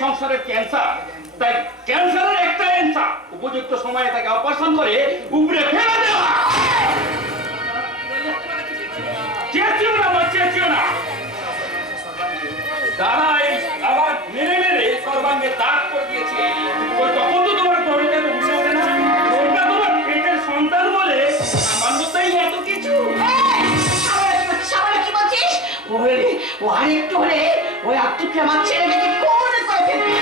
সংসারের ক্যান্সার, তাই ক্যান্সারের একটা অ্যান্সার, উপযুক্ত সময়ে তাকে অপারেশন করে উপরে ফেলে দেওয়া। চেঁচিও না মা, চেঁচিও না। দাদা এই আবার মেরে মেরে সর্বাঙ্গে দাগ করে দিয়েছে। ওই তখন তো তোমার দড়িটা তো উঠে ওঠে না। ওটা তোমার পেটের সন্তান বলে সামান্য তাই এত কিছু। কি বলছিস? ও আরেকটু হলে ওই আত্মকে আমার ছেলে মেয়েকে খুন করে ফেলবে।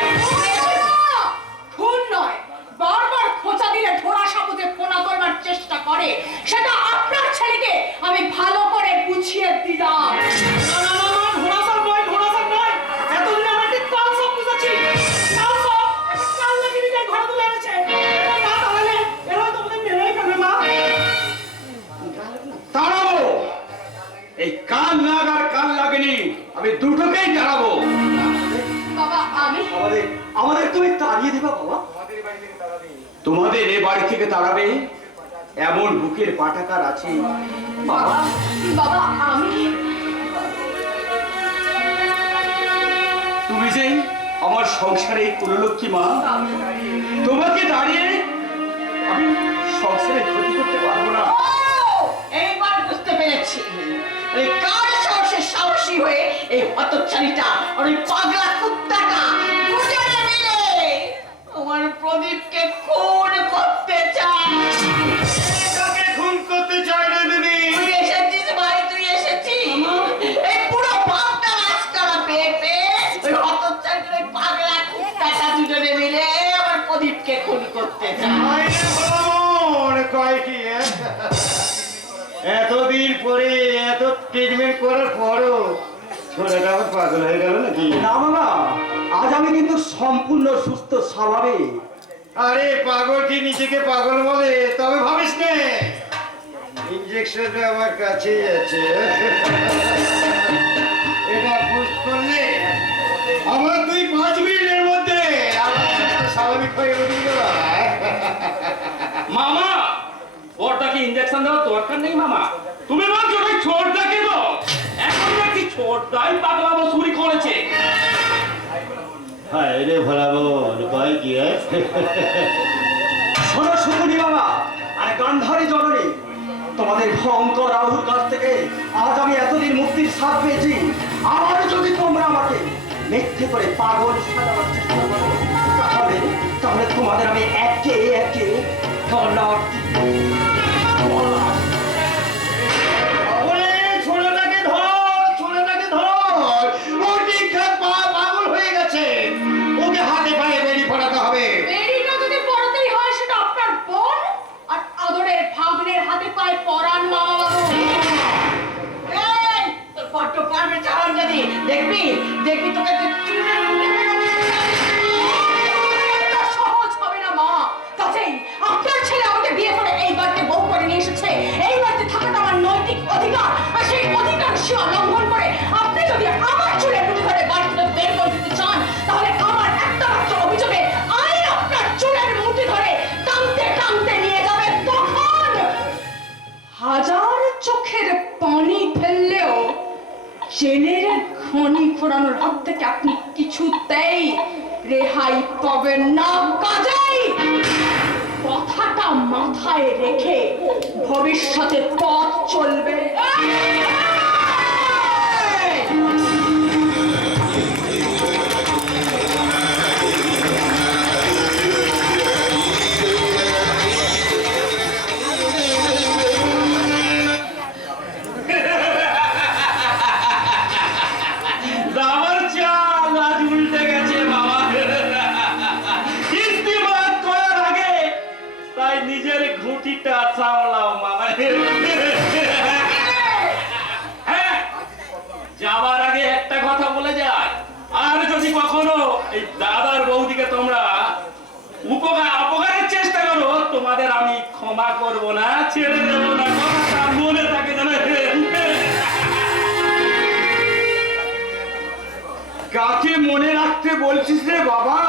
খুন নয়, বারবার খোঁচা দিলে ঘোড়া সাপুতে ফোনা করবার চেষ্টা করে, সেটা আপনার ছেলেকে আমি ভালো করে বুঝিয়ে দিলাম। এই কান নাগ আর কান লাগেনি, আমি দুটোকেই তাড়াবো। বাবা আমি আমাদের তুমি তাড়িয়ে দিবা বাবা? তোমাদের এ বাড়ি থেকে তাড়াবে এমন বুকের পাটাকার আছে? বাবা বাবা আমি তুমি যে আমার সংসারে কুললক্ষ্মী মা, তোমাকে দাঁড়িয়ে আমি সংসারে ক্ষতি করতে পারবো না। এইবার বুঝতে পেরেছি এই কার সাহসে সাহসী হয়ে এই হতচ্ছাড়িটা আর ওই পাগলা কুত্তাটা দুজনে মিলে আমার প্রদীপকে খুন করতে চায়। কাকে খুন করতে চাই রে দিদি? তুই এসেছিস ভাই, তুই এসেছিস। এই পুরো ভাবটা মাস্কারা পেয়ে পেয়ে ওই হতচ্ছাড়িটা ওই পাগলা কুত্তাটা দুজনে মিলে আমার প্রদীপকে খুন করতে চায়। কয় কি এতদিন পরে এত ট্রিটমেন্ট করার পরও ছোটটা আবার পাগল হয়ে গেল নাকি? না মামা, আজ আমি কিন্তু সম্পূর্ণ সুস্থ স্বাভাবিক। আরে পাগল কি নিজেকে পাগল বলে? তবে ভাবিস নে, ইনজেকশনটা আমার কাছেই আছে। এটা পুশ করলে আমার 2-5 মিনিটের মধ্যে আমার স্বাভাবিক হয়ে উঠবে। মামা, ওরটাকে ইনজেকশন দেওয়ার দরকার নেই মামা। তুমি বলছো ওই ছোটটাকে দাও। এখন নাকি ছোটটাই পাগলা বসুরি করেছে। হায় রে ভোলা বোন, কয় কি? শোনো শুকুনি বাবা আর গান্ধারী জননী, তোমাদের ভয়ঙ্কর রাহুর কাছ থেকে আজ আমি এতদিন মুক্তির স্বাদ পেয়েছি। আবার যদি তোমরা আমাকে মিথ্যে করে পাগল সাজাবার চেষ্টা করো, তাহলে তোমাদের আমি একে একে তলাক দিব। ছোটটাকে ধর, ছোটটাকে ধর। ওর বিখ্যাত পাগল হয়ে গেছে, ওকে হাতে পায়ে বেরি পড়াতে হবে। বেরিটা যদি পড়তেই হয় সেটা আপনার বোন আর আদরের ভাগ্নের হাতে পায়ে পরান মামা বাবু। এই তোর বড্ড পারবে চালান যদি দেখবি দেখবি তোকে চুলের মুঠে সহজ হবে না মা। কাজেই আপনার ছেলে আমাকে বিয়ে করে এই বাড়িতে বউ করে নিয়ে এসেছে। এই বাড়িতে থাকাটা আমার নৈতিক অধিকার, আর সেই অধিকার সীমা লঙ্ঘন করে আপনি যদি আমার চুলের মুঠি ধরে বাড়ি থেকে বের করে দিতে চান, তাহলে আমার একটা মাত্র অভিযোগে আইন আপনার চুলের মুঠি ধরে টানতে টানতে নিয়ে যাবে। তখন হাজার চোখের পানি ফেললেও জেলের খনি ঘোরানোর হাত থেকে আপনি কিছুতেই রেহাই পাবেন না। কাজেই কথাটা মাথায় রেখে ভবিষ্যতে পথ চলবে। দাবার চাল আজ উল্টে গেছে বাবা। ইস্তেমাল করার আগে তাই নিজের ঘুঁটিটা সামলাও মামা। হ্যাঁ, যাবার আগে একটা কথা বলে যায়, আর যদি কখনো এই দাদার বৌদিকে তোমরা অপকারের চেষ্টা করো, তোমাদের আমি ক্ষমা করব না, ছেড়ে দেবো না। কথাটা মনে থাকে জানো। কাকে মনে রাখতে বলছিস রে বাবা?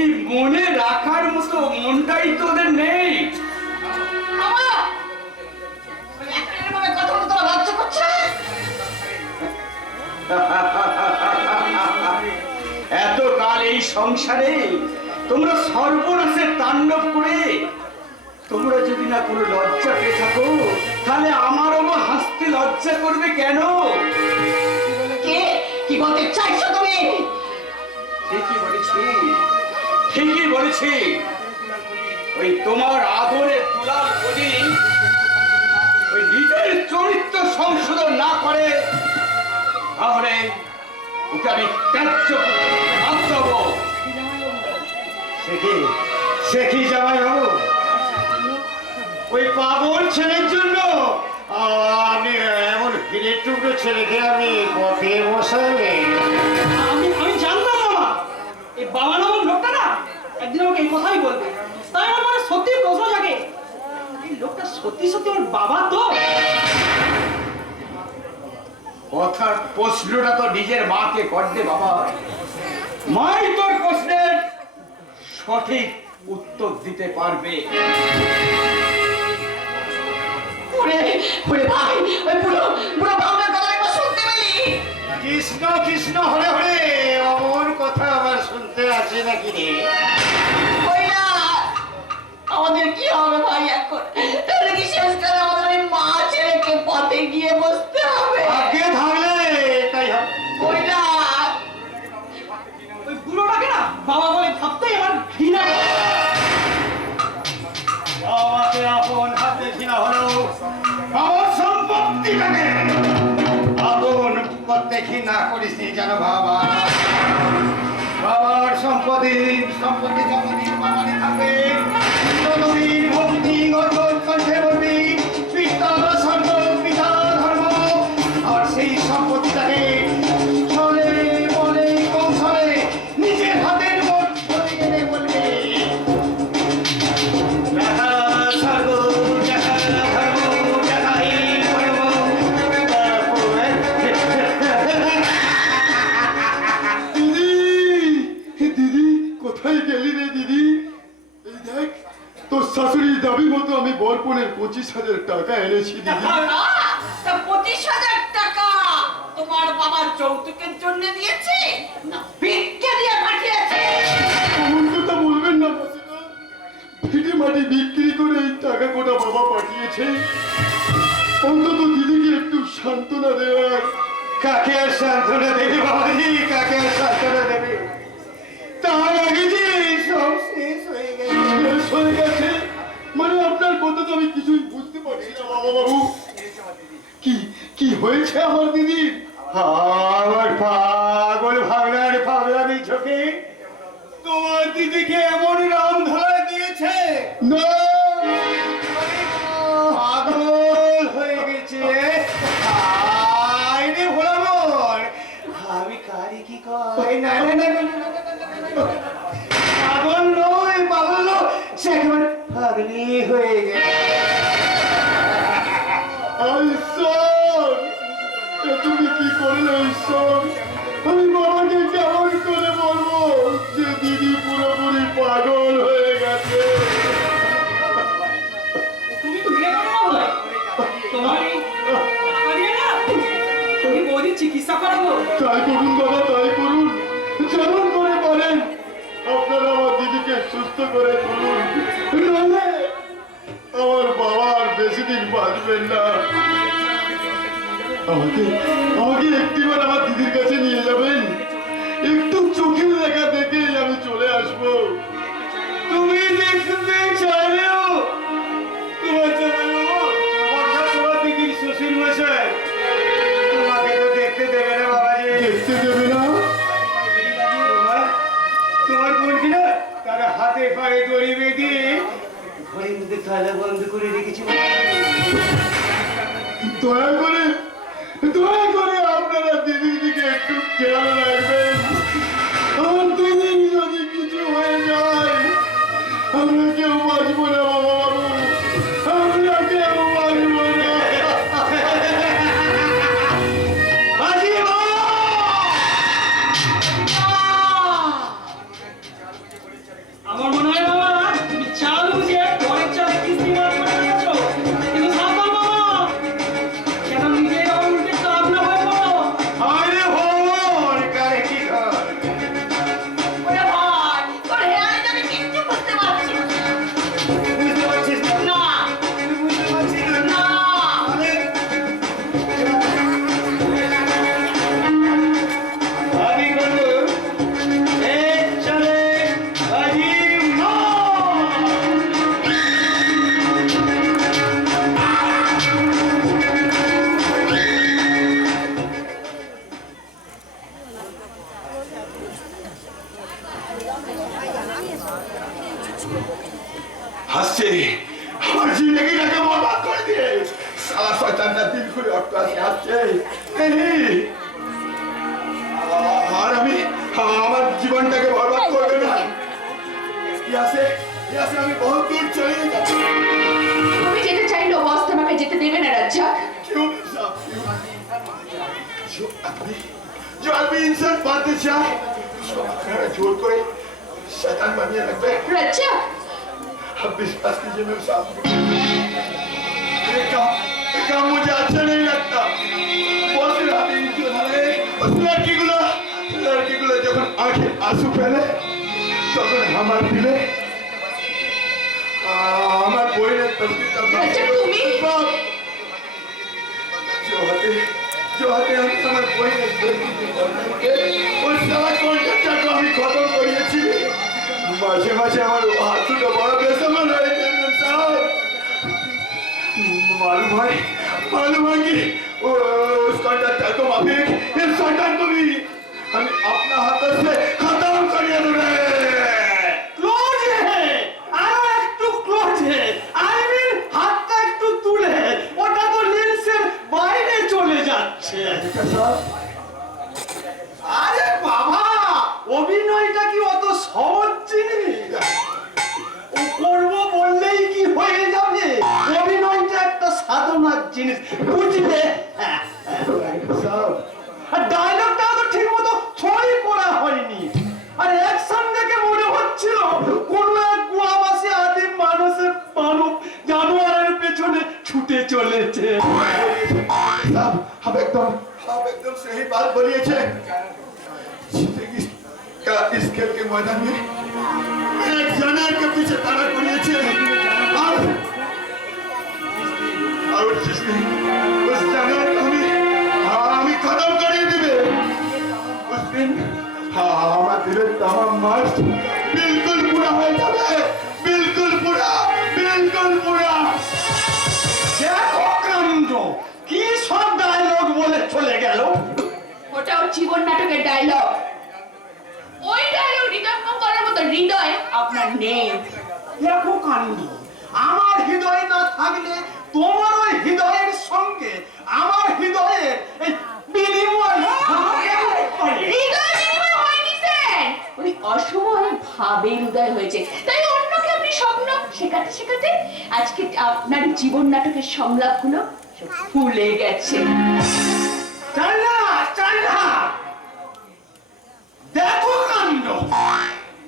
এই মনে রাখার মতো মনটাই তোদের নেই। মামা, ওই একটার মনে কথা বলতে তোমার লজ্জা করছে? এতকাল এই সংসারে তোমরা সর্বনাশের তাণ্ডব করে তোমরা যদি না কোনো লজ্জা পেয়ে থাকো, তাহলে আমারও বা হাসতে লজ্জা করবে কেন? কে কি বলতে চাইছো তুমি? ঠিকই বলেছি, ঠিকই বলেছি। ওই তোমার আদরে দুলাল বলি ওই নিজের চরিত্র সংশোধন না করে, তাহলে ওকে আমি ত্যায্য বাধ্য হবো। সে কি জামাই হবো? ওই পাগল ছেলের জন্য আমি এমন হিরের টুকরো ছেলেকে আমি পথে বসাবে? আমি জানতাম মামা, এই বাবা নামক লোকটা না একদিন আমাকে এই কথাই বলবে। তাই আমার মনে সত্যি প্রশ্ন জাগে, এই লোকটা সত্যি সত্যি আমার বাবা তো? কথার প্রশ্নটা তো নিজের মাকে করবে বাবা। মাই তোর প্রশ্নের সঠিক উত্তর দিতে পারবে। ওরে ওরে ভাই, ওই বুড়ো বুড়ো বাবার কথা একবার শুনতে পেলি? কৃষ্ণ কৃষ্ণ হরে হরে অমর কথা আবার শুনতে আসে নাকি রে? ওই না, আমাদের কি হবে ভাই এখন? তাহলে কি শেষকালে আমাদের ওই মা ছেলেকে পথে গিয়ে বসতে হবে? আগে থাকলে তাই হবে। ওই না, ওই বুড়োটাকে না বাবা বলে ভাবতেই আমার ঘৃণা হয়। বাবাকে আপন হাতে ঘৃণা হলো, আমার সম্পত্তিটাকে আপন করতে ঘৃণা করিস নি জানো বাবা। বাবার সম্পত্তি যতদিন বাবারই থাকবে, ততদিন ভক্তি অর্জন কণ্ঠে বলবি পিতা স্বর্গ পিতা ধর্ম। আর সেই সম্পত্তিটাকে চলে বলে কৌশলে নিজের হাতের মধ্যে এনে বলবে দেখা স্বর্গ দেখা ধর্ম দেখাই ধর্ম। দিদি কোথায় গেলি রে দিদি? এই দেখ তোর শাশুড়ির দাবি মতো আমি বরপণের 25,000 টাকা এনেছি দিদি। না, তা 25,000 টাকা তোমার বাবা যৌতুকের জন্য দিয়েছে না ভিক্ষে দিয়ে পাঠিয়েছে? এমন কথা বলবেন না মাসিমা। ভিটে মাটি বিক্রি করে এই টাকা কোটা বাবা পাঠিয়েছে অন্তত দিদিকে একটু সান্ত্বনা দেওয়ার। কাকে আর সান্ত্বনা দেবে বাবাজি, কাকে আর সান্ত্বনা দেবে? তার আগে যে সব শেষ হয়ে গেছে। শেষ হয়ে গেছে মানে আপনার কথা তো আমি কিছুই বুঝতে পারছি না বাবা বাবু। কি কি হয়েছে আমার দিদি? আমার পাগল ভাবনার পাগলামি চোখে তোমার দিদিকে এমন রাম ধরে দিয়েছে, না পাগল হয়ে গেছে। আয় রে ভোলা মোর, আমি কারি কি কয়? না না না না না, না, না, না। পাগল নয়, পাগল নয়, সে একেবারে পাগলি হয়ে গেছে। ঈশ্বর এ তুমি কি করলে ঈশ্বর? আমি বাবাকে কেমন করে বলবো যে দিদি পুরোপুরি পাগল হয়ে গেছে? তুমি ভেঙে পড়ো না ভাই, তোমার এই টাকা দিয়ে না তুমি বৌদির চিকিৎসা করাবো। তাই করুন বাবা, তাই করুন, যেমন করে পারেন আপনারা আমার দিদিকে সুস্থ করে তুলুন, নাহলে আমার বাবা আর বেশি দিন বাঁচবেন না। আমাকে আমাকে একটিবার আমার দিদির কাছে নিয়ে যাবেন, একটু চোখের দেখা দেখেই আমি চলে আসবো। তুমি দেখতে চাইলেও তোমার তোমার দিদির শ্বশুর মশাই তোমাকে তো দেখতে দেবে না বাবাজি। দেখতে দেবে না? তোমার বোন কিনা তারা হাতে পায়ে দড়ি বেঁধে ঘরের মধ্যে তালা বন্ধ করে রেখেছি। দয়া করে আপনারা দিদির দিকে একটু খেয়াল রাখবেন। আমার দিদির যদি কিছু হয়ে যায় আমরা কেউ বাঁচবো না বাবা বাবু, আমরা কেউ বাঁচবো না। আমার মনে হয় বাবা তুমি চাল বুঝে অনেক চালে কিস্তি মার করে দিয়েছো, কিন্তু সাবধান বাবা, কেন নিজে এরকম উল্টে কাজ না হয়ে পড়ো। আরে ভগবান, কারে কি আমার জিন্দগিটাকে বরবাদ করে দিয়ে সারা শয়তানটা দিন করে অট্টাসে আসছে। আর আমি আমার জীবনটাকে বরবাদ করবে না। ইয়াসে আমি বহুত দূর চলে যাচ্ছি। তুমি যেতে চাইলেও বস তোমাকে যেতে দেবে না রাজ্জাক। क्यों साहब क्यों? जो आदमी इंसान बनते चाहे उसको आखिर छोड़ कर शैतान बनने लगता है। রাজ্জাক, अब विश्वास कीजिए मेरे साहब, ये काम मुझे अच्छा नहीं लगता। बहुत सी रातें जो है उस लड़की गुला जब आंखें आंसू फैले तब हमारे दिले हमारे कोई ने तस्वीर রাজ্জাক তুমি जो हते हम हमारे कोई ने ওই সারা কন্ট্রাক্টটা আমি খতম করিয়েছি। মাঝে মাঝে আমার হাতটা বড় বেসামাল হয়ে গেছে সাহেব। मालूम है कि उस कॉन्ट्रैक्टर को माफिक इस शैतान को भी हम अपना हाथ से खत्म करिए देंगे। ক্লোজ হে আরো একটু ক্লোজ হে আই মিন হাতটা একটু তুলে, ওটা তো লেন্সের বাইরে চলে যাচ্ছে। আরে বাবা, অভিনয়টা কি অত সহজ জিনিস? ও করবো বললেই কি হয়ে যাবে? অভিনয়টা একটা সাধনার জিনিস, বুঝলে? আর ডায়লগটা তো ঠিক মতো ছড়ি করা হয়নি। আর অ্যাকশন দেখে মনে হচ্ছিল কোন এক গুয়াবাসী আদিম মানুষের মানব জানোয়ারের পেছনে ছুটে চলেছে। साहब हम एकदम सही बात बोलिए छे। जिंदगी का इस खेल के मैदान में एक जानवर के पीछे तारा करिए छे और जिसने उस जानवर को हमें खत्म करिए दिबे उस दिन हमारे दिले तमाम मस्त बिल्कुल पूरा हो जाবে, बिल्कुल पूरा। দেখো কাণ্ড, কি সব ডায়লগ বলে চলে গেল। ওটা ওর জীবন নাটকের ডায়লগ। ওই ডায়লগ হৃদয়ঙ্গম করার মতো হৃদয় আপনার নেই। দেখো কাণ্ড, আমার হৃদয় না থাকলে তোমার ওই হৃদয়ের সঙ্গে আমার হৃদয়ের এই বিনিময় হৃদয় বিনিময় হয়নি স্যার, ওই অসময়ে ভাবের উদয় হয়েছে। তাই অন্যকে আপনি স্বপ্ন শেখাতে আজকে আপনার জীবন নাটকের সংলাপগুলো সব ভুলে গেছে। চাই না। দেখো কাণ্ড,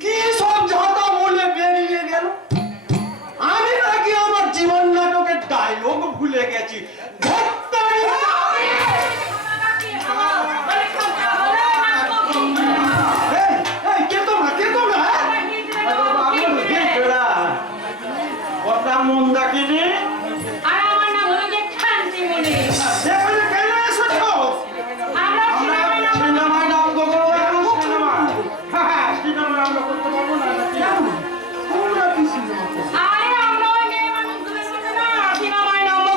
কি সব ঝাঁটা বলে বেরিয়ে গেল। আমি নাকি আমার জীবন নাটকের ডায়লগ ভুলে গেছি। ধত্তারি। এই, কে তোমরা? কথা মন ডাকিনি। আর আমার নাম হলো যে শান্তিমণি। এখানে কেন এসেছো? আমরা সিনেমায় নাম করবো। সিনেমায় আমরা করতে পারবো না। তোমরা কি সিনেমা করো? আরে আমরা ওই মেয়ে মানুষগুলোর মতো না সিনেমায় নামবো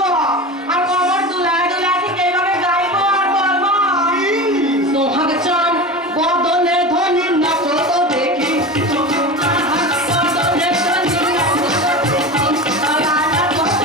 আর কবর দুলা ঠিক এইভাবে গাইবো আর বলবো সোহাগ চান বদলে ধনী নাচো তো দেখি সোহাগ বদলে ধনী নাচো তো দেখি আলাদা কত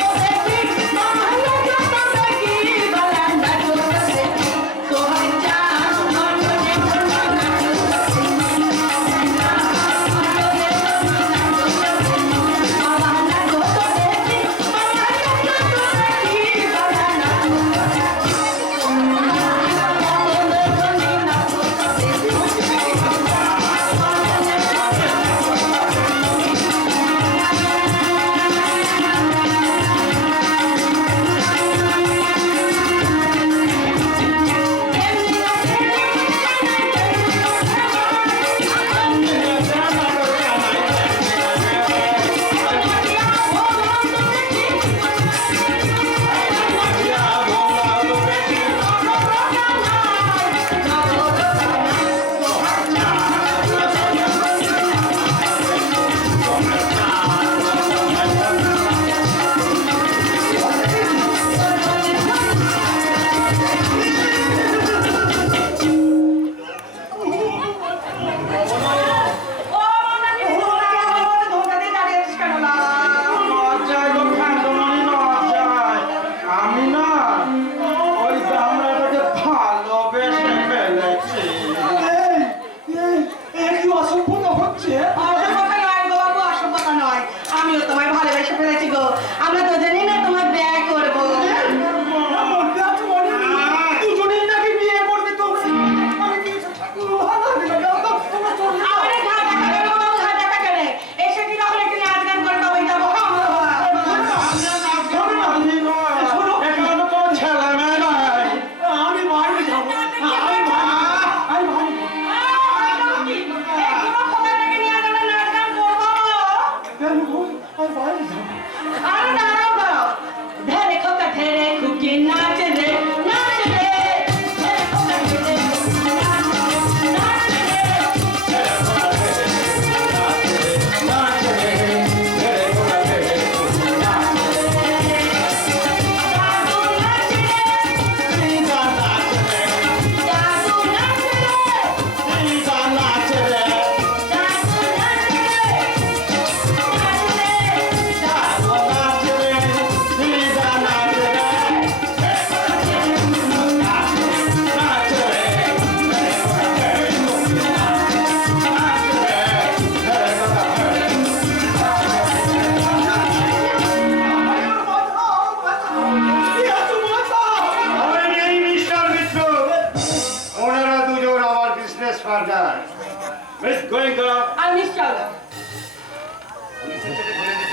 গোয়েঙ্কা। আর মিস চাওলা।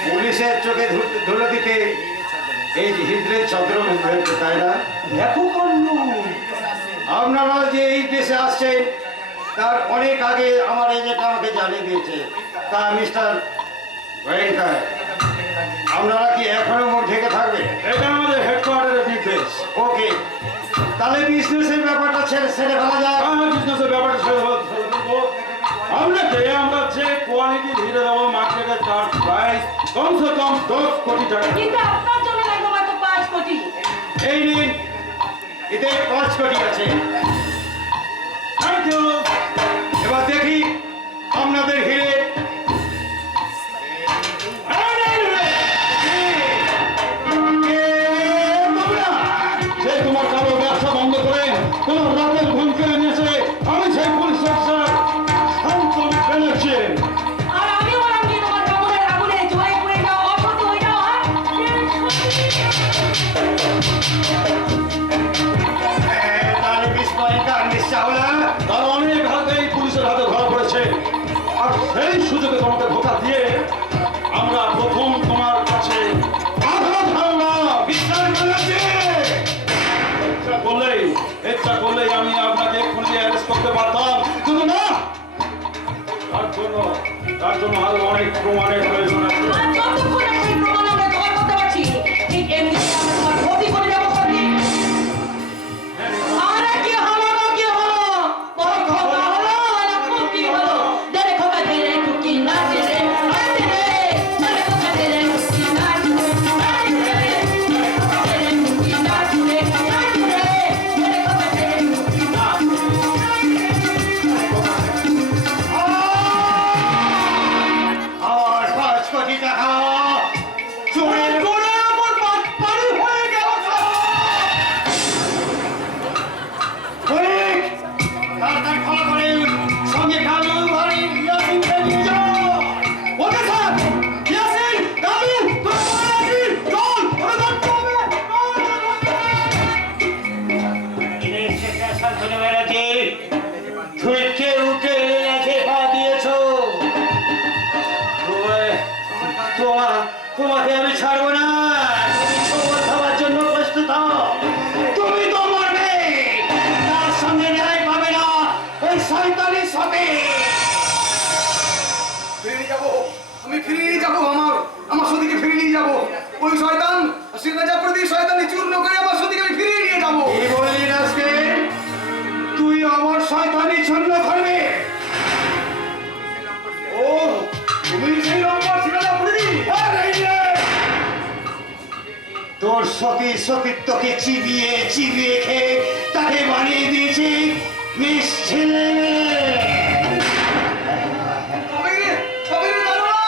পুলিশের চোখে ধুলো দিতে এই যে হৃদয়ের ছত্র হয়েছে, তাই না? দেখো কন্নু, আপনারা যে এই দেশে আসছেন তার অনেক আগে আমার এজেন্ট আমাকে জানিয়ে দিয়েছে। তা মিস্টার গোয়েঙ্কা, আপনারা কি এখনো মুখ ঢেকে থাকবে? এটা আমাদের হেডকোয়ার্টারের নির্দেশ। ওকে, তাহলে বিজনেসের ব্যাপারটা ছেড়ে ফেলা যায়। বিজনেসের ব্যাপারটা দেবো আপনাকে। আমরা যে কোয়ালিটি ধীরে দেবো মার্কেটে তার প্রাইস কমসে কম 10 কোটি টাকা। কিন্তু আপনার জন্য লাগবে মাত্র 5 কোটি। এই নিন, এতে 5 কোটি আছে। Thank you. এবার দেখি আপনাদের হিরে। যে তোমার কারো ব্যবসা বন্ধ করে তোমার রাতের ঘুম কেড়ে নিয়েছে, আমি সেই পুলিশ অফিসার শান্তনু ব্যানার্জি। আর আমি বললাম কি তোমার কাপড়ের আগুনে জ্বলে পুড়ে যাও, অসহ্য হয়ে যাও। তাহলে মিস চাওলা, তার অনেক হাতেই পুলিশের হাতে ধরা পড়েছে। আর সেই সুযোগে তোমাকে ধোকা দিয়ে আমরা প্রথম তোমার কাছে আধা ধারণা বিশ্বাস করেছে। ইচ্ছা করলেই আমি আপনাকে এক্ষুনি অ্যারেস্ট করতে পারতাম, কিন্তু না, তার জন্য আরো অনেক প্রমাণের প্রয়োজন আছে। আর যতক্ষণ না সেই প্রমাণ আমরা জোগাড় করতে পারছি, ঠিক এমনি আমরা তোমার ক্ষতি করে যাবো সত্যি। আর কি হলো না কি হলো? বড় খোকা হলো না খুকি হলো? দেরে খোকা দেরে খুকি নাচে রে, নাচে রে। দেরে খোকা দেরে খুকি নাচে রে, নাচে রে। দেরে খোকা দেরে খুকি নাচে রে, নাচে রে। দেরে খোকা দেরে খুকি নাচে রে। আর 5 কোটি টাকা চোরের আমার বাড়ি হয়ে গেল। অনেক তাড়াতাড়ি ক্ষমা করে সঙ্গে কালু ভাই ইয়াসিনকে নিয়ে যাও। ওকে স্যার, ইয়াসিন, কালু, তোরা কোথায় আছিস? চল, ওরা ধরতে হবে। শান্তনু ব্যানার্জি, ছুটকে উঠে আছে পা দিয়েছ। তোমাকে আমি ছাড়বো না। তুমি খবর খাওয়ার জন্য প্রস্তুত হও। তুমি তো মরবে, তার সঙ্গে ন্যায় পাবে না ওই শয়তানের সাথে। ফিরে যাবো, আমি ফিরিয়ে যাবো, আমার সতীকে ফিরিয়ে নিয়ে যাবো। ওই শয়তান সিংহাজাপুর দিয়ে শয়তানি চূর্ণ করে আমার সতীকে আমি ফিরিয়ে নিয়ে যাবো। কি বললি আজকে? তুই আমার শয়তানি ছন্ন করবে? ও, তুমি সেই নম্বর সিংহাজাপুরি। তোর সতীত্বকে চিবিয়ে চিবিয়ে খেয়ে তাকে বানিয়ে দিয়েছি মিস ছেলে। তবে জানো না।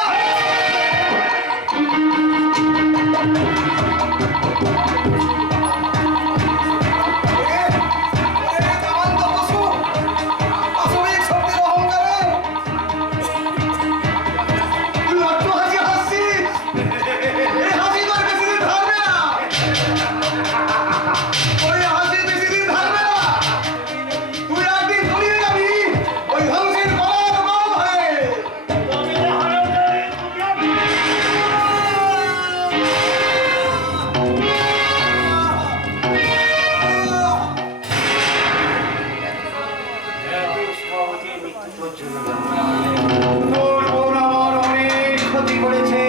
তোর বোন আমার অনেক ক্ষতি করেছে।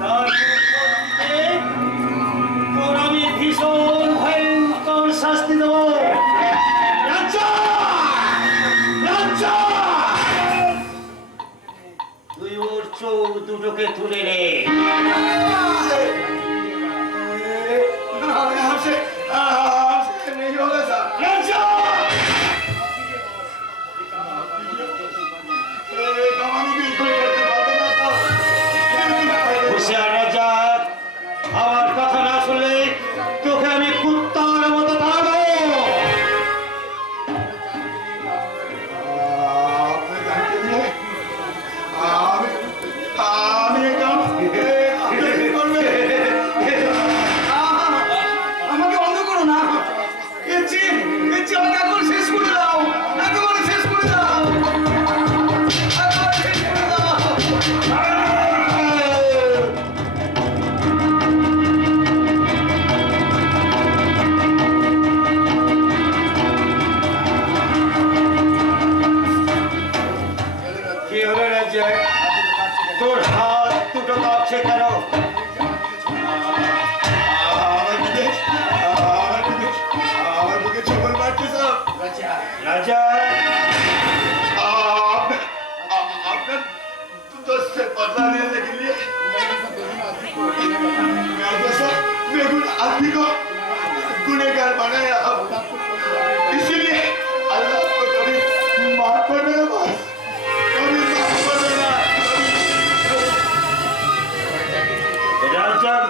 তার পরিবর্তে তোর আমি ভীষণ ভয়ঙ্কর শাস্তি দেবো। রাজা! রাজা! তুই ওর চোখ দুটোকে তুলে নে। রাজা! হুঁশিয়ার রাজা, আমার কথা না শুনলে তোকে আমি কুত্তার মতো তাড়াবো। আমি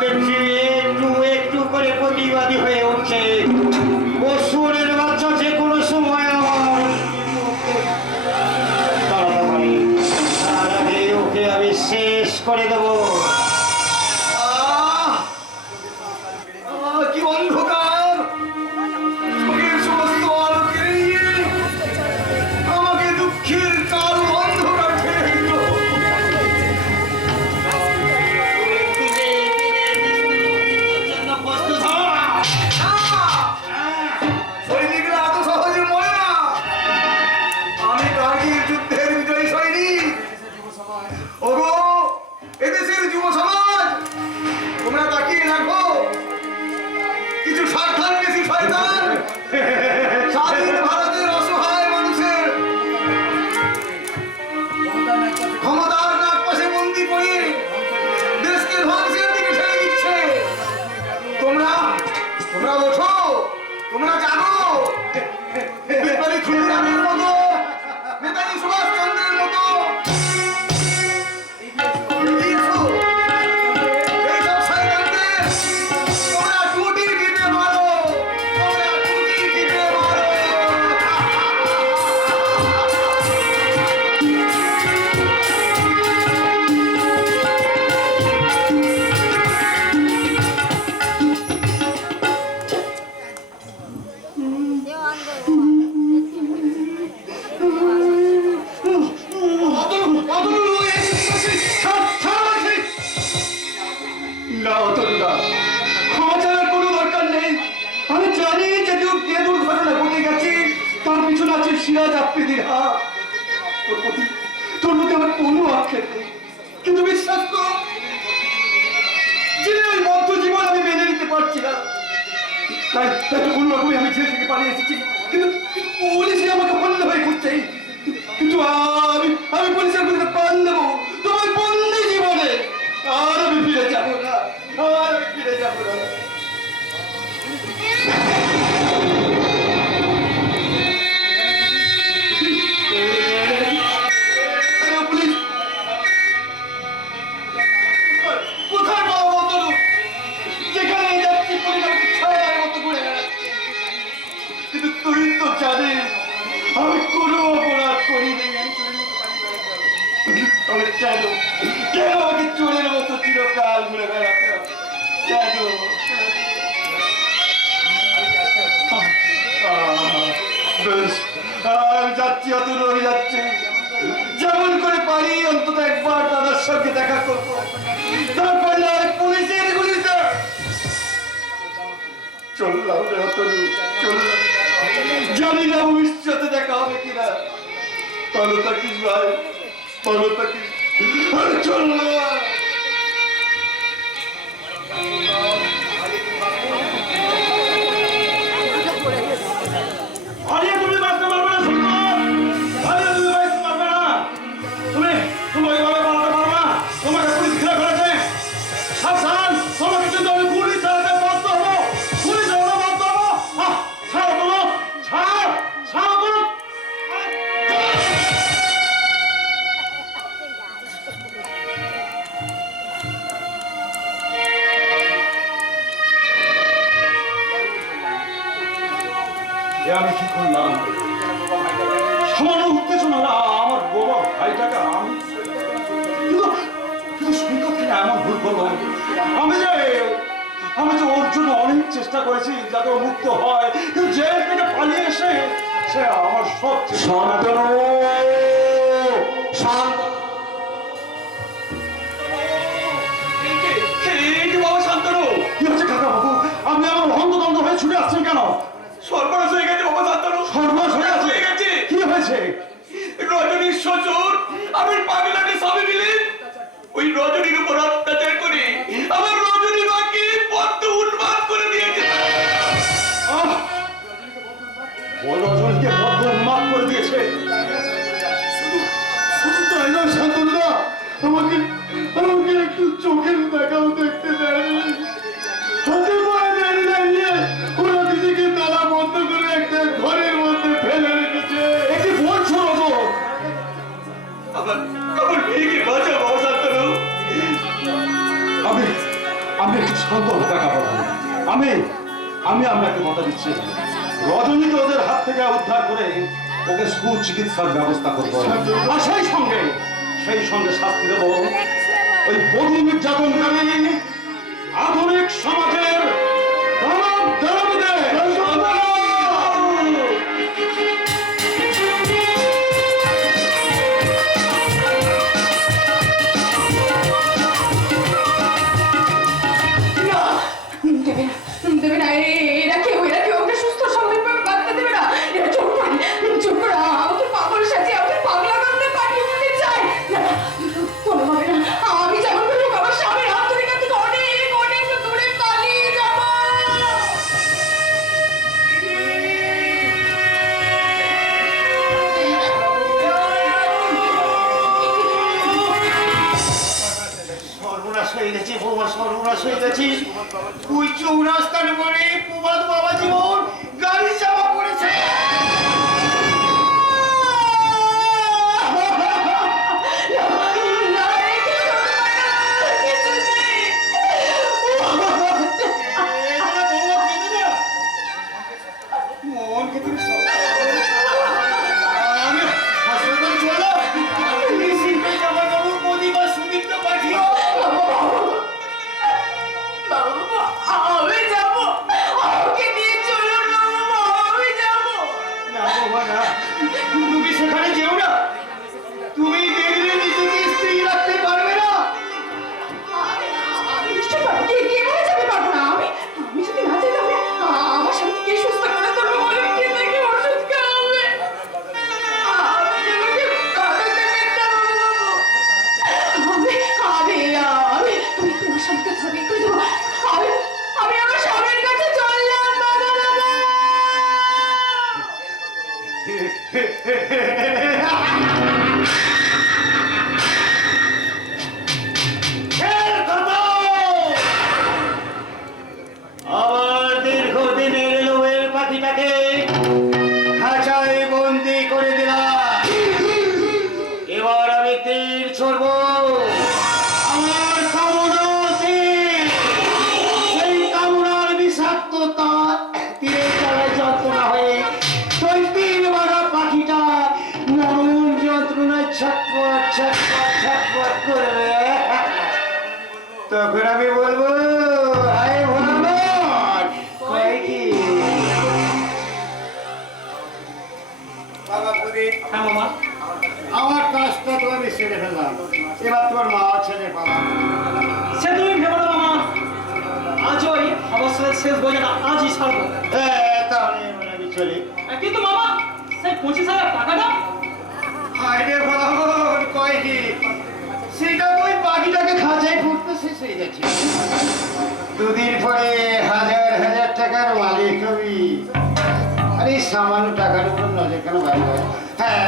দেখছি একটু একটু করে প্রতিবাদী হয়ে উঠছে। পশুরের বাচ্চা যে কোনো সময় আমার তাড়াতাড়ি তার আগে ওকে আমি শেষ করে দেবো। কি অন্ধকার! চোখের সমস্ত আলো কেড়ে নিয়ে আমাকে দুঃখের কালো অন্ধকার ঠেলে দিল। সৈনিকরা এত সহজে মরে না। আমি কার্গিল যুদ্ধের বিজয়ী সৈনিক। ওগো, এদেশের যুব সমাজ, তোমরা তাকিয়ে রাখো। কিছু স্বার্থান্বেষী শয়তান স্বাধীন ভারতের অসহায় মানুষের ক্ষমতার নাগপাশে বন্দি করে দেশকে ধ্বংসের দিকে ঠেলে দিচ্ছে। তোমরা ওঠো, তোমরা জানো, বিপ্লবী ক্ষুদিরামের মতো, নেতাজি সুভাষচন্দ্রের মতো এগিয়ে এসো। এইসব শয়তানদের তোমরা টুটি টিপে মারো, তোমরা টুটি টিপে মারো। না অতটা ক্ষমা চাওয়ার কোনো দরকার নেই। আমি জানি যে যে দুর্ঘটনা ঘটে গেছে তার পিছনে আছে সিরাজ আফ্রিদির হাত। তোর প্রতি আমার কোনো আক্ষেপ নেই, কিন্তু বিশ্বাস করো যে ওই মধ্য জীবন আমি মেনে নিতে পারছি না। তাই তাই তো কোনো রকমই আমি জেল থেকে পালিয়ে এসেছি, কিন্তু পুলিশে আমাকে বন্ধ হয়ে ঘুরছে। কিন্তু আমি পুলিশের বিরুদ্ধে প্রাণ দেবো তোমার বন্দি জীবনে। আর আমি ফিরে যাবো না, আর আমি ফিরে যাবো না। পুলিশ কোথায় পাবো তনু? যেখানে যাচ্ছি পুলিশ আমাকে ছায়ার মতো ঘুরে বেড়াচ্ছে। কিন্তু তুই তো জানিস আমি কোনো অপরাধ করিনি। আমি কেন আমাকে চোরের মতো চিরকাল ঘুরে বেড়াতে হবে? কেন? বেশ, আমি যাচ্ছি, অতূর হয়ে যাচ্ছি। যেমন করে পারি অন্তত একবার দাদার সঙ্গে দেখা করবো, তারপর না হয় পুলিশের গুলিতে। চললাম রে অতনু, চললাম। জানি না ভবিষ্যতে দেখা হবে কিনা। ভালো থাকিস ভাই, ভালো থাকিস। আর চললাম। আরে তুমি বাঁচতে পারবে না সুন্দর, আরে তুমি বাঁচতে পারবে না। তুমি ওইভাবে পালাতে পারবে না। তোমাকে পুলিশ ঘিরে ফেলেছে। সাবধান, তোমাকে কিন্তু আমি গুলি চালাতে বাধ্য হবো, গুলি চালাতে বাধ্য হবো। ছাড়ো বলো, ছাড়ো বলো। আমি কি করলাম? সামান্য উত্তেজনা আমার বাবা ভাইটাকে আমি কিন্তু সৈকত থেকে এমন ভুল করলাম। আমি যে ওর জন্য অনেক চেষ্টা করেছি যাতে ও মুক্ত হয়, কিন্তু জেল থেকে পালিয়ে এসে সে আমার সব শান্তনু। কি হচ্ছে কাকা বাবু? আপনি আমার হন্তদন্ত হয়ে ছুটে আসছেন কেন? সর্বনাশ হয়ে গেছে বাবা শান্তনু, সর্বনাশ হয়ে গেছে। কি হয়েছে? রজনীর শ্বশুর আমি পাগলাকে সবে মিলে ওই রজনীর উপর অত্যাচার করে আমার রজনী মাকে বদ্ধ উন্মাদ করে দিয়েছে। ও রজনীকে বদ্ধ উন্মাদ করে দিয়েছে? শুধু তাই নয় শান্তনুদা, আমাকে একটু চোখের দেখাও দেখতে দেয়নি। হাতে পায়ে দাঁড়িয়ে দাঁড়িয়ে ওরা দিদিকে তালা বন্ধ করে একটা ঘরের মধ্যে ফেলে রেখেছে। একটি বলছো রজন? আপনি একটু শান্ত হতে কাকা বাবু। আমি আমি আপনাকে কথা দিচ্ছি, রজনীকে ওদের হাত থেকে উদ্ধার করে ওকে সুচিকিৎসার ব্যবস্থা করবো, আর সেই সঙ্গে শাস্তি দেবো ওই বধূ নির্যাতনকারী আধুনিক সমাজের দানব দানবদের। দেবে না, এরা কেউ ওকে সুস্থ স্বাভাবিকভাবে বাঁচতে দেবে না। এরা চোখ করে আমাকে পাগল সাজিয়ে আমাকে পাগলা বানাতে পাঠিয়ে দিতে চায়। না, কোনোভাবে না। আমি যেমন করে হোক আমার স্বামীর হাত ধরে কাছে অনেক অনেক দূরে পালিয়ে যাব। সর্বনাশ হয়ে গেছে বৌমা, সর্বনাশ হয়ে গেছে। ওই চৌরাস্তার মোড়ে প্রভাত বাবা জীবন গাড়ি চাপা পড়েছে। মনকে তুমি আমি হাসপাতাল চলো, শিল্পী জামাইবাবু প্রতিবার সুদীপ্ত পাঠিও। আমি যাব, আমাকে নিয়ে চলো না বাবা, আমি যাব। না বাবা না, তুমি সেখানে যেও না। তুমি দেখলে নিজেকে স্ত্রী রাখতে পারবে না। আমি নিশ্চয় পারবো। কে বলে যাবে পারবো না? আমি যদি না চাই তাহলে আমার স্বামীকে কে সুস্থ করে তুলবে? বলে কে তাকে ওষুধ খাওয়াবে? আপনি আমাকে বাধা দেবেন না বাবু। আমি তোমার স্বামীকে ছবি করে দেবো। আমি আমার স্বামীর কাছে চললাম বাবা বাবা। আমার দীর্ঘদিনের লোভের পাখিটাকে খাঁচায় বন্দি করে দিলাম। এবার আমি তীর ছড়ব। আমার কামনা তীর, সেই কামনার বিষাক্ততা তীরের তলায় যন্ত্রণা হয়ে ওই তীর মারা পাখিটা মরণ যন্ত্রণায় ছটফট ছটফট ছটফট করবে। তখন আমি বলবো, আয় ভগবান, কয় কি? বাবা প্রদীপ, আমার কাজটা তো আমি সেরে ফেললাম, এবার তোমার মা ছেলে পালা। সে তুমি ভেবো না মামা, আজ ওই অবসরের শেষ বোঝাটা আজই ছাড়বো। হ্যাঁ, তাহলে এবার আমি চলি। কিন্তু মামা, সেই 25,000 টাকাটা আরে ভগবান, কয় কি? সেটা তো ওই পাখিটাকে খাঁচায় ফুটতে শেষ হয়ে গেছে। দুদিন পরে হাজার হাজার টাকার মালিক হবি। আরে সামান্য টাকার উপর নজর কেন বাড়ি হয়? হ্যাঁ,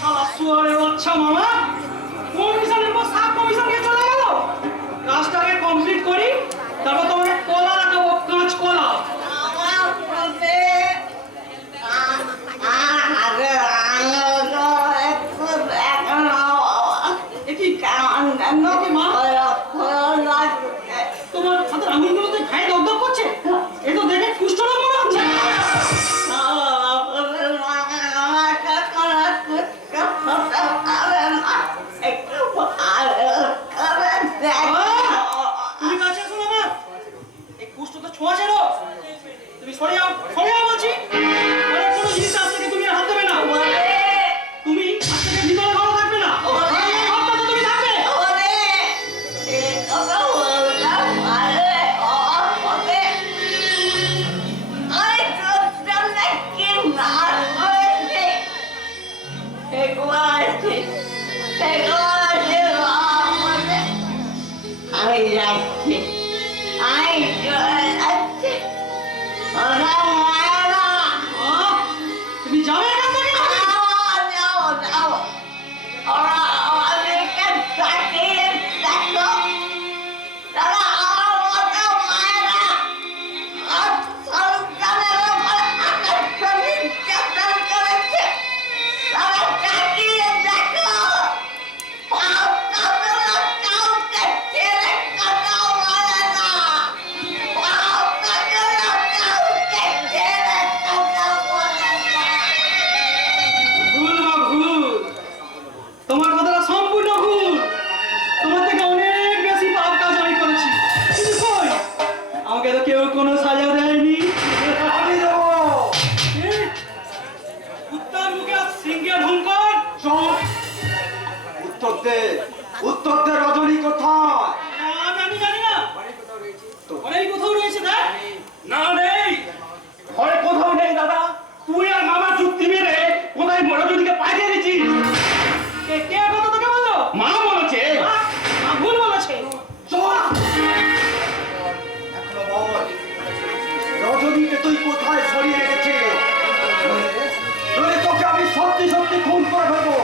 শালা শুয়ারের বাচ্চা মামা, কমিশনের পর সাব কমিশনকে চলে গেল। কাজটাকে কমপ্লিট করি, তারপর তোমাকে কলা রাখাবো, কাঁচ কলা। তোমার হাতের আঙুলগুলোতে ঘায়ে দগদগ করছে, এ তো দেখে কুষ্ঠরোগ মনে হচ্ছে। তুমি কাছে এসো না, এই কুষ্ঠ তো ছোঁয়া ছিল। তুমি সরে যাও বলছি। অনেক কোনো জিনিস আজ থেকে তুমি আর হাত দেবে না। তুমি আজ থেকে ভিতরে ঘরে থাকবে না, এই ঘরটা তো তুমি থাকবে। আমি যাচ্ছি, আমি চলে যাচ্ছি। ওরা মায়েরা, তুমি যাবে এখান থেকে। যাও যাও, ওরা আমাদেরকে তাকিয়ে দেখো। তারা আমার মতো মায়েরা আর সন্তানের উপর আঘাত করে তুই কোথায় সরিয়ে রেখেছিলি? নইলে তোকে আমি সত্যি সত্যি খুন করে ফেলবো।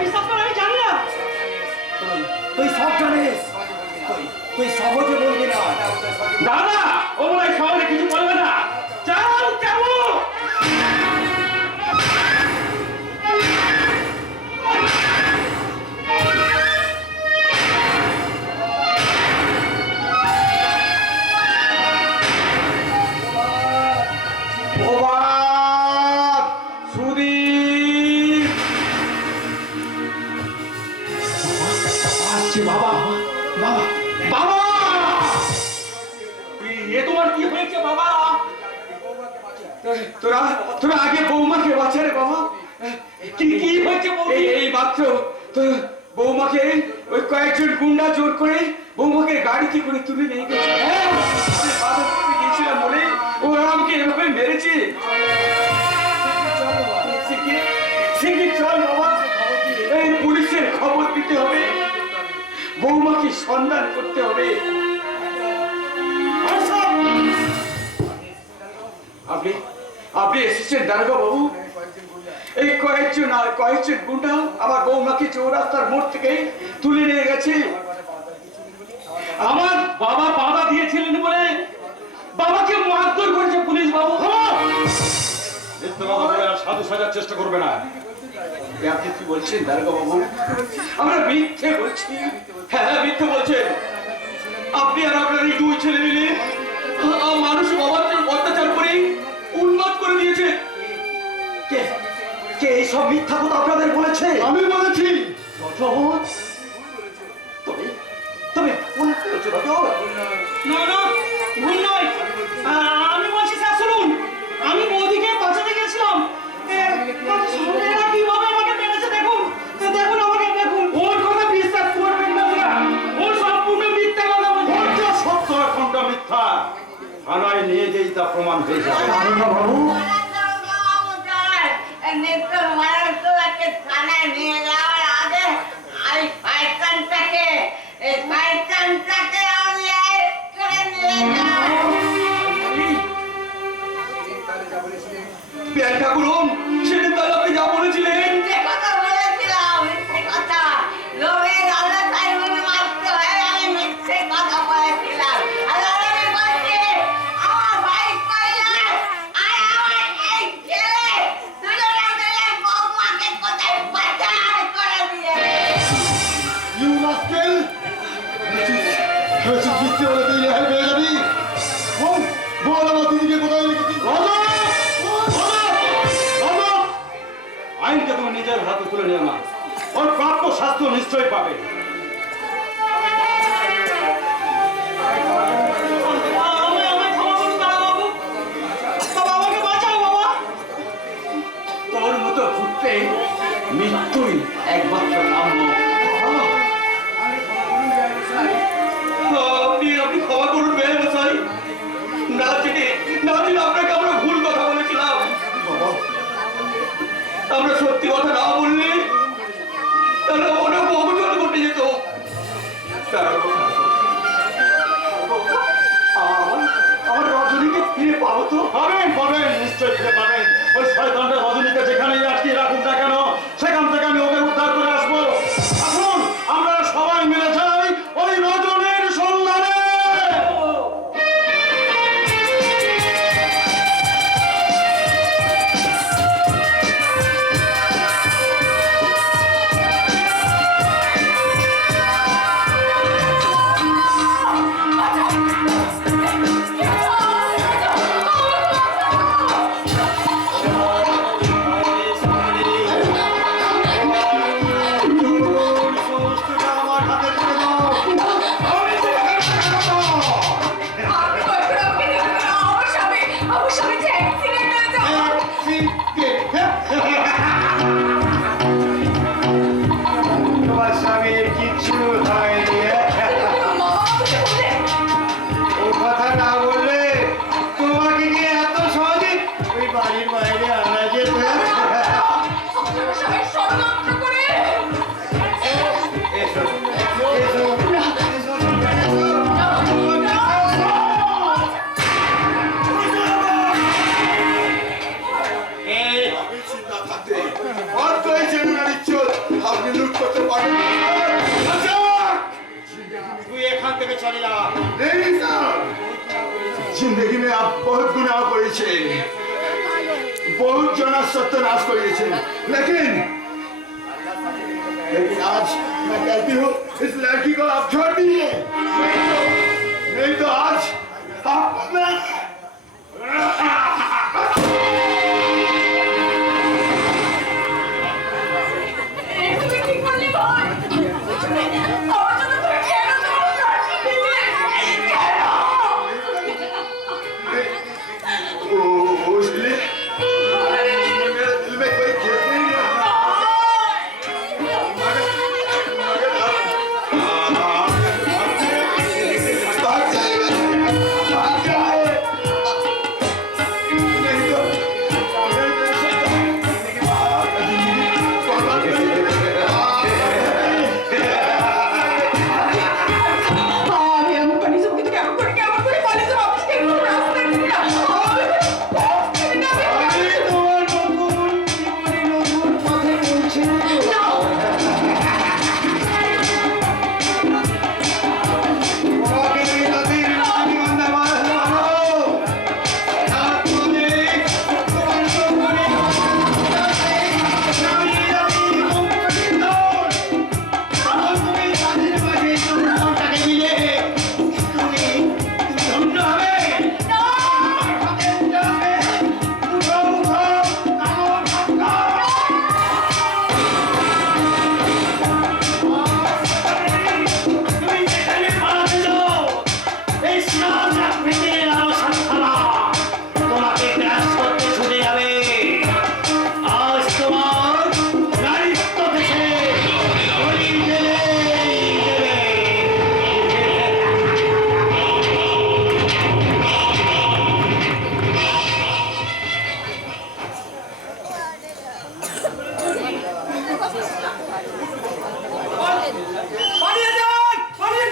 বিশ্বাস করে আমি জানি না। তুই সব জানিস, তুই সহজে বলবি না। দাদা ও মনে হয় সহজে কিছু বলবে না। চাও চাও প্রভাত, সুদীপ। আসছে বাবা বাবা বাবা এ তোমার কি হয়েছে বাবা? তোরা তোরা আগে বৌমাকে বাঁচা রে বাবা। কি কি হয়েছে বৌদি? এই মাত্র তোর বৌমাকে ওই কয়েকজন গুন্ডা জোর করে বৌমাকে গাড়িতে করে তুলে নিয়ে গেছে। আমি বাধা করতে গিয়েছিলাম বলে ওরা আমাকে এভাবে মেরেছে। শিগগির চল বাবা, এই পুলিশের খবর দিতে হবে, বৌমাকে সন্ধান করতে হবে। আপনি আপনি এসেছেন দারোগা বাবু? এই কয়েকজন গুন্ডা আমার বৌমাকে চৌরাস্তার মোড় থেকে তুলে নিয়ে গেছে। আমার বাবা বাধা দিয়েছিলেন বলে বাবাকে মারধর করেছে পুলিশ বাবু। সাধু সাজার চেষ্টা করবে না। আপনি কি বলছেন দারোগা বাবু? আমরা মিথ্যে বলছি? হ্যাঁ মিথ্যে বলছেন। আপনি আর আপনার এই দুই ছেলে মিলে মানুষ বাবার অত্যাচার করে উন্মাদ করে দিয়েছে। কে কে এইসব মিথ্যা কথা আপনাদের বলেছে? আমি বলেছি। তবে তবে ভুল করেছো রজত। না না, ভুল নয়। আমি বলছি স্যার শুনুন, আমি বৌদিকে বাঁচাতে গেছিলাম। এরা কিভাবে আমাকে মেরেছে দেখুন, দেখুন আমাকে দেখুন। ওর কথা বিশ্বাস করবেন না ওরা। ওর সম্পূর্ণ মিথ্যা কথা বলছে। কোনটা সত্য আর কোনটা মিথ্যা থানায় নিয়ে যেই তা প্রমাণ হয়ে যাবে। দারোগা বাবু, নিত্য মানুষকে থানায় নিয়ে যাওয়ার আগে এই শয়তানটাকে আমি করে নিয়ে যাবো। বিয়ার ঠাকুরন, সেদিন তাহলে আপনি যা বলেছিলেন। মিথ্যে কথা বলেছিলাম, মিথ্যে কথা। লোভের লালসায় উন্মত্ত হয়ে আমি মিথ্যে কথা বলেছিলাম। আর আমি বলছি, আমার ভাই কৈলাস আর আমার এই ছেলে দুজনে মিলে বৌমাকে কোথায় পাচার করে দিয়েছে। ইউ রাস্কেল, মিথ্যে বলে তুই রেহাই পেয়ে যাবি। বল আমার দিদিকে কোথায় রেখেছিস? আইনকে তুমি নিজের হাতে তুলে নিও না, ওর প্রাপ্য শাস্তি নিশ্চয়ই পাবে। আমায় ক্ষমা করুন দারোগাবাবু। বাবা আমাকে বাঁচাও বাবা। তোর মতো ঘুরতে মৃত্যুই একমাত্র কাম্য। আপনি ক্ষমা করুন বেয়ামশাই। না জেনে আপনাকে আমরা ভুল কথা বলেছিলাম। আমরা সত্যি কথা না বললে তাহলে অনেক অঘটন ঘটে যেত। আমার রজনীকে ফিরে পাবো তো? পাবেন পাবেন, নিশ্চয়ই ফিরে পাবেন। ওই শয়তানটা রজনীকে যেখানেই আটকে রাখুন না কেন, সেখান থেকে আমি ওকে উদ্ধার করে আসবো। আসুন আমরা সবাই মিলে যাই ওই রজনীর সন্ধানে। বাঁচাও। बहुत जना सत्यानाश करिए लेकिन आज मैं कहती हूँ इस लड़की को आप छोड़ दीजिए नहीं तो आज आप তুমি কি করলি ভাই? আমার জন্য তুমি কেন তোমার প্রাণ দিলে? কেন? उसने मेरे दिल में कोई खेत नहीं है भाग जाइए भाग जाए नहीं तो আমি এমন পানি সব কিছু কেমন করে কলেজের অফিস থেকে কোনো রাস্তা দিই না আমি তোমার নতুন জীবনে নতুন পথে চলছি পালিয়ে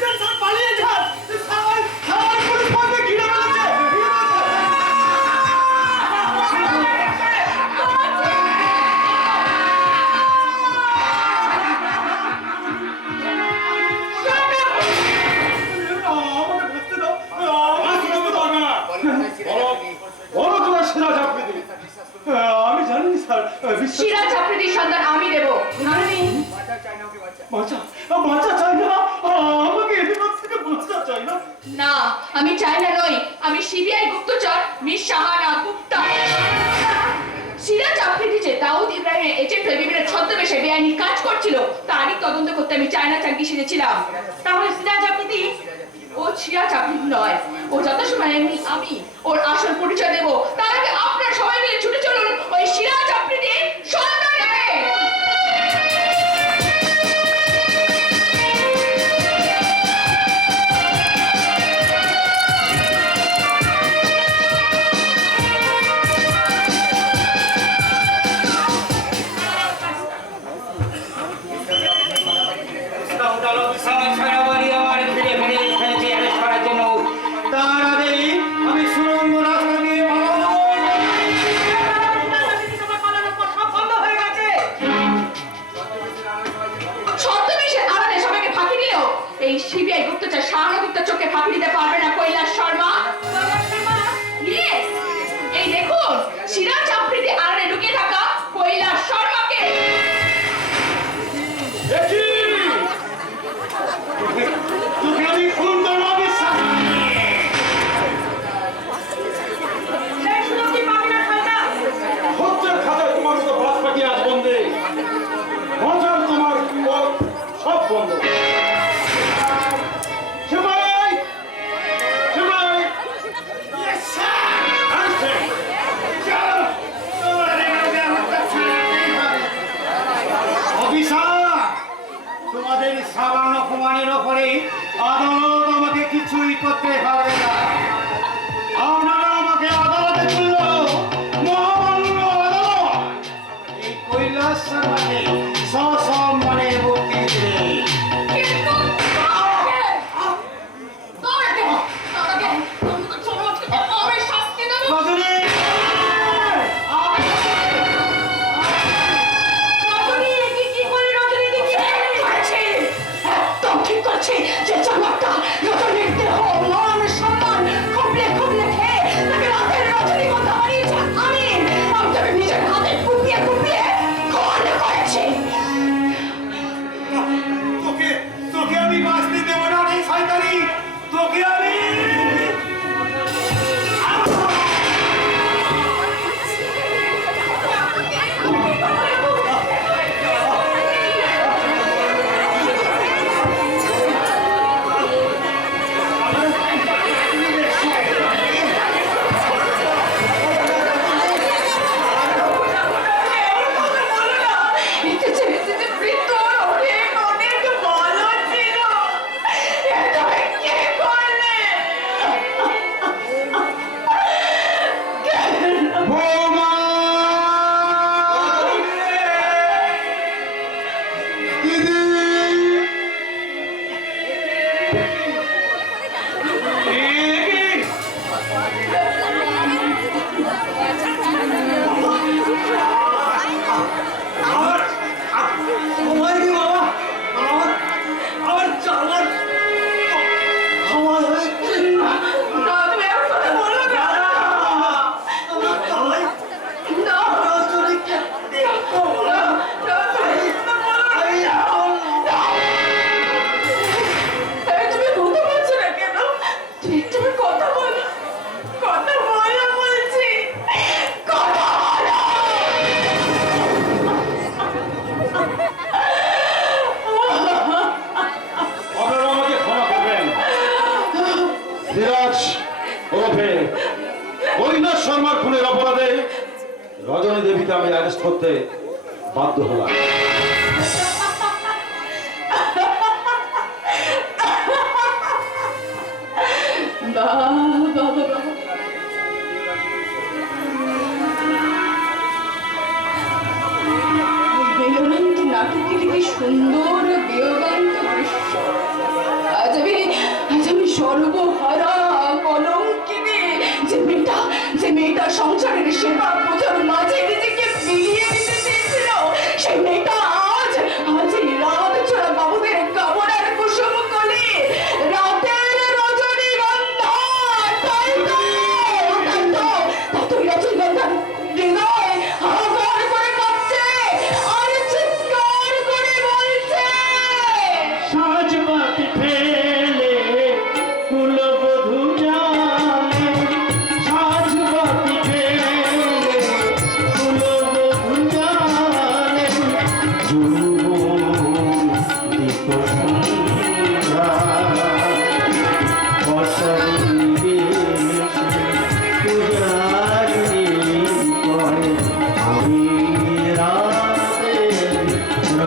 যান স্যার পালিয়ে যান স্যার পুলিশ আমাকে ঘিরে ফেলেছে আমাকে বুঝতে দাও বলো তোমার সেরা চাকরি আমি জানি স্যার বিশ্বাস শিরা চাকরির সন্ধান আমি দেব আমি বাঁচা বাঁচা চাই না আমাকে এদের কাছ থেকে বাঁচা চাই না না আমি চাইনা নই আমি সিবিআই গুপ্তচর মিস শাহানা গুপ্তা শিরা চাকরিটি যে দাউদ ইব্রাহিমের এজেন্ট হয়ে বিভিন্ন ছদ্মবেশে বেআইনি কাজ করছিল তারই তদন্ত করতে আমি চায়না চাকরি সেরেছিলাম তাহলে শিরা চাকরিটি ও শিরা চাকরি নয় ও যত সময় এমনি আমি ওর আসল পরিচয় দেব তার আগে আপনারা সবাই মিলে ছুটে চলুন ওই শিরা চাকরিটি সন্ধানে তার আগেই আমি সুরঙ্গ রাস্তা দিয়ে ছদ্মবেশের আড়ালে সবাইকে ফাঁকি দিলেও এই সিবিআই গুপ্তচর শাহানা গুপ্তা চোখে ফাঁকি দিতে পারবে না কৈলাস শর্মা Yes! এই দেখুন শিরা চাকরিতে আড়ালে লুকিয়ে থাকা কৈলাস শর্মাকে তোকে আমি খুন করবো বিশ্বাস হচ্ছে খাতায় তোমার মতো বাস পাখি আজ বন্ধে মজার তোমার সব বন্ধ সবাই সবাই আসছে চলো সুবাদে রজনী দেবীকে আমি অ্যারেস্ট করতে বাধ্য হলাম। বেলুনন্তি নাটকটি কি সুন্দর